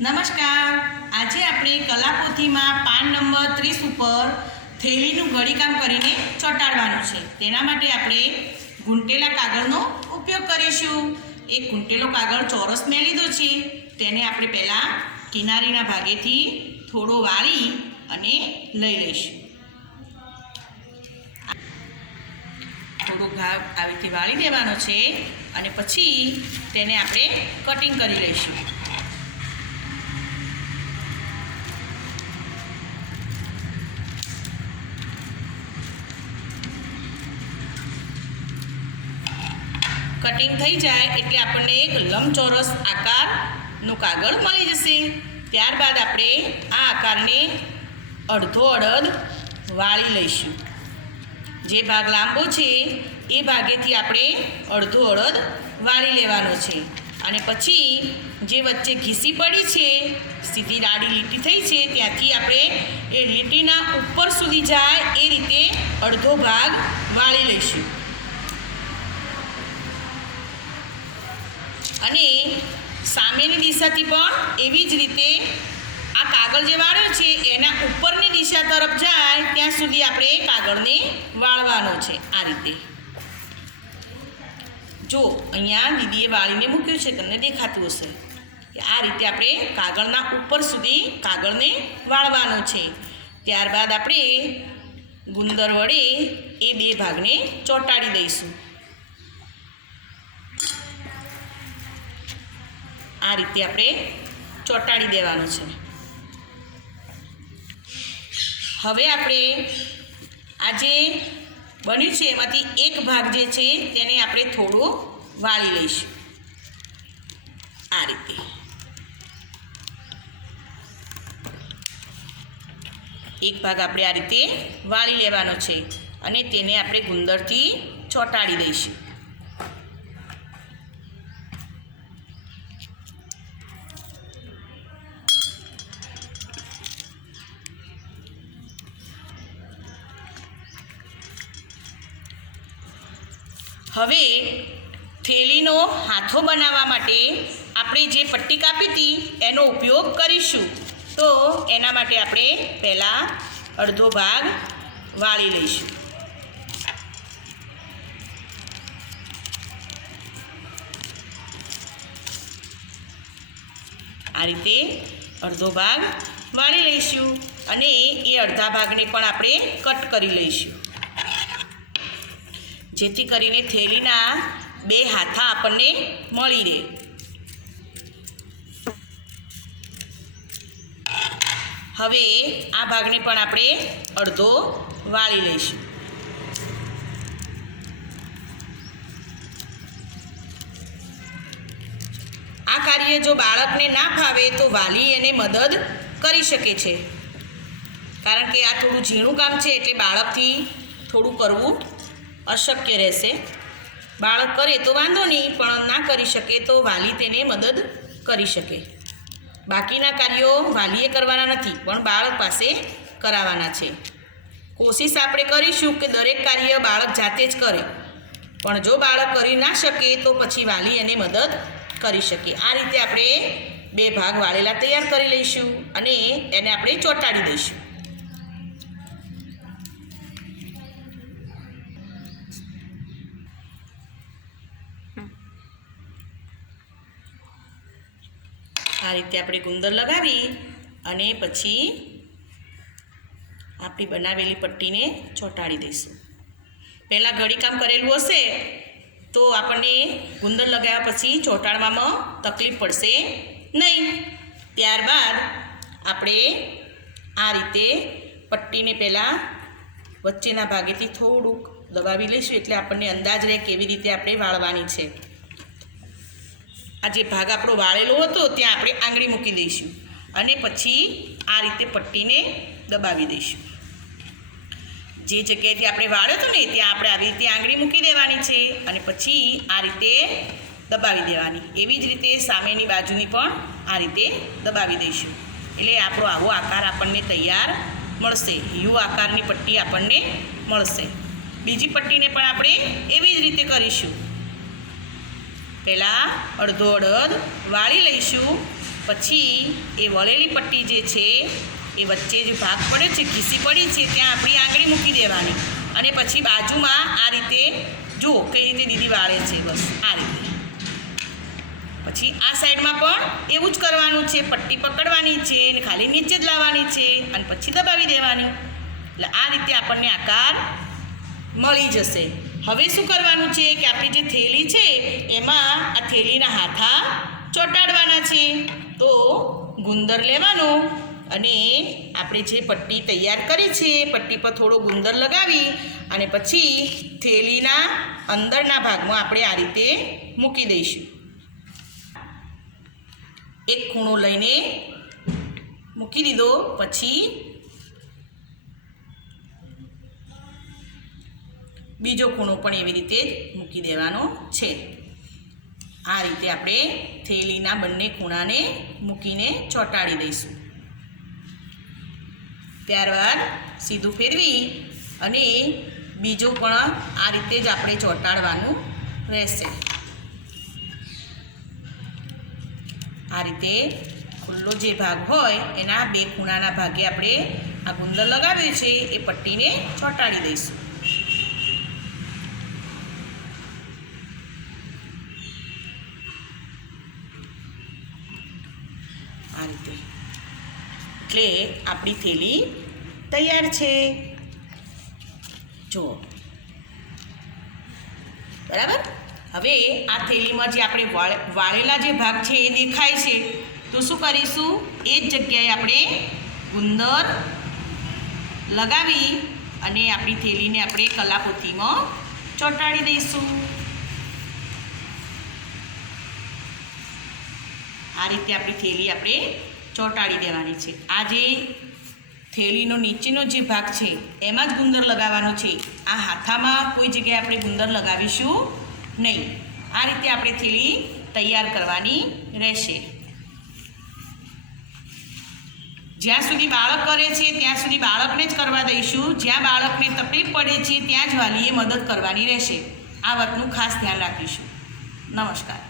નમસ્કાર. આજે આપણે કલાપોથીમાં પાન નંબર 30 ઉપર થેલીનું ઘડીકામ કરીને ચોંટાડવાનું છે. તેના માટે આપણે ઘૂંટેલા કાગળનો ઉપયોગ કરીશું. એક ઘૂંટેલો કાગળ ચોરસ મેં લીધો છે. તેને આપણે પહેલાં કિનારીના ભાગેથી થોડો વાળી અને લઈ લઈશું. થોડો ભાગ આવી રીતે વાળી દેવાનો છે અને પછી તેને આપણે કટિંગ કરી લઈશું. કટિંગ થઈ જાય એટલે આપણને એક લંબચોરસ આકારનું કાગળ મળી જશે. ત્યારબાદ આપણે આ આકારને અડધો અડધ વાળી લઈશું. જે ભાગ લાંબો છે એ ભાગેથી આપણે અડધો અડધ વાળી લેવાનો છે અને પછી જે વચ્ચે ઘીસી પડી છે, સીધી રાડી લીટી થઈ છે, ત્યાંથી આપણે એ લીટીના ઉપર સુધી જાય એ રીતે અડધો ભાગ વાળી લઈશું. અને સામેની દિશાથી પણ એવી જ રીતે આ કાગળ જે વાળ્યો છે એના ઉપરની દિશા તરફ જાય ત્યાં સુધી આપણે કાગળને વાળવાનો છે. આ રીતે જો અહીંયા દીદીએ વાળીને મૂક્યું છે, તમને દેખાતું હશે. આ રીતે આપણે કાગળના ઉપર સુધી કાગળને વાળવાનો છે. ત્યારબાદ આપણે ગુંદર વડે એ બે ભાગને ચોંટાડી દઈશું. આ રીતે આપણે ચોંટાડી દેવાનું છે. હવે આપણે આ જે બન્યું છે એમાંથી એક ભાગ જે છે તેને આપણે થોડો વાળી લઈશું. આ રીતે એક ભાગ આપણે આ રીતે વાળી લેવાનો છે અને તેને આપણે ગુંદરથી ચોંટાડી દઈશું. હવે થેલીનો હાથો બનાવવા માટે આપણે જે પટ્ટી કાપી હતી એનો ઉપયોગ કરીશું. તો એના માટે આપણે પહેલાં અડધો ભાગ વાળી લઈશું. આ રીતે અડધો ભાગ વાળી લઈશું અને એ અડધા ભાગને પણ આપણે કટ કરી લઈશું, જેથી કરીને થેલીના બે હાથા આપણને મળી રહે. હવે આ ભાગને પણ આપણે અડધો વાળી લઈશું. આ કાર્ય જો બાળકને ના ફાવે તો વાલી એને મદદ કરી શકે છે, કારણ કે આ થોડું ઝીણું કામ છે એટલે બાળકથી થોડું કરવું અશક્ય રહેશે. બાળક કરે તો વાંધો નહીં, પણ ના કરી શકે તો વાલી તેને મદદ કરી શકે. બાકીના કાર્યો વાલીએ કરવાના નથી, પણ બાળક પાસે કરાવવાના છે. કોશિશ આપણે કરીશું કે દરેક કાર્ય બાળક જાતે જ કરે, પણ જો બાળક કરી ના શકે તો પછી વાલી એને મદદ કરી શકે. આ રીતે આપણે બે ભાગ વાળેલા તૈયાર કરી લઈશું અને એને આપણે ચોંટાડી દઈશું. આ રીતે આપણે ગુંદર લગાવી અને પછી આપણી બનાવેલી પટ્ટીને ચોંટાડી દઈશું. પહેલાં ઘડીકામ કરેલું હશે તો આપણને ગુંદર લગાવ્યા પછી ચોંટાડવામાં તકલીફ પડશે નહીં. ત્યારબાદ આપણે આ રીતે પટ્ટીને પહેલાં વચ્ચેના ભાગેથી થોડુંક દબાવી લઈશું, એટલે આપણને અંદાજ રહે કેવી રીતે આપણે વાળવાની છે. આ જે ભાગ આપણો વાળેલો હતો ત્યાં આપણે આંગળી મૂકી દઈશું અને પછી આ રીતે પટ્ટીને દબાવી દઈશું. જે જગ્યાએથી આપણે વાળ્યો હતો ને ત્યાં આપણે આવી રીતે આંગળી મૂકી દેવાની છે અને પછી આ રીતે દબાવી દેવાની. એવી જ રીતે સામેની બાજુની પણ આ રીતે દબાવી દઈશું, એટલે આપણો આવો આકાર આપણને તૈયાર મળશે. યુ આકારની પટ્ટી આપણને મળશે. બીજી પટ્ટીને પણ આપણે એવી જ રીતે કરીશું. પહેલાં અડધો અડધ વાળી લઈશું પછી એ વળેલી પટ્ટી જે છે એ વચ્ચે જે ભાગ પડે છે, ઘીસી પડી છે, ત્યાં આપણી આંગળી મૂકી દેવાની અને પછી બાજુમાં આ રીતે જુઓ કઈ રીતે દીદી વાળે છે, બસ આ રીતે. પછી આ સાઈડમાં પણ એવું જ કરવાનું છે, પટ્ટી પકડવાની છે અને ખાલી નીચે જ લાવવાની છે અને પછી દબાવી દેવાની. એટલે આ રીતે આપણને આકાર મળી જશે. હવે શું કરવાનું છે કે આપણી જે થેલી છે એમાં આ થેલીના હાથા ચોંટાડવાના છે. તો ગુંદર લેવાનો અને આપણે જે પટ્ટી તૈયાર કરી છે એ પટ્ટી પર થોડો ગુંદર લગાવી અને પછી થેલીના અંદરના ભાગમાં આપણે આ રીતે મૂકી દઈશું. એક ખૂણો લઈને મૂકી દીધો, પછી બીજો ખૂણો પણ એવી રીતે જ મૂકી દેવાનો છે. આ રીતે આપણે થેલીના બંને ખૂણાને મૂકીને ચોંટાડી દઈશું. ત્યારબાદ સીધું ફેરવી અને બીજો પણ આ રીતે જ આપણે ચોંટાડવાનું રહેશે. આ રીતે ખુલ્લો જે ભાગ હોય એના બે ખૂણાના ભાગે આપણે આ ગુંદર લગાવ્યું છે એ પટ્ટીને ચોંટાડી દઈશું. આ રીતે એટલે આપણી થેલી તૈયાર છે. જુઓ બરાબર. હવે આ થેલીમાં જે આપણે વાળેલા જે ભાગ છે એ દેખાય છે, તો શું કરીશું, એ જ જગ્યાએ આપણે ગુંદર લગાવી અને આપણી થેલીને આપણે કલાપોથીમાં ચોંટાડી દઈશું. આ રીતે આપણી થેલી આપણે ચોંટાડી દેવાની છે. આ જે થેલીનો નીચેનો જે ભાગ છે એમાં જ ગુંદર લગાવવાનો છે. આ હાથામાં કોઈ જગ્યાએ આપણે ગુંદર લગાવીશું નહીં. આ રીતે આપણે થેલી તૈયાર કરવાની રહેશે. જ્યાં સુધી બાળક કરે છે ત્યાં સુધી બાળકને જ કરવા દઈશું. જ્યાં બાળકને તકલીફ પડે છે ત્યાં જ વાલીએ મદદ કરવાની રહેશે. આ વાતનું ખાસ ધ્યાન રાખીશું. નમસ્કાર.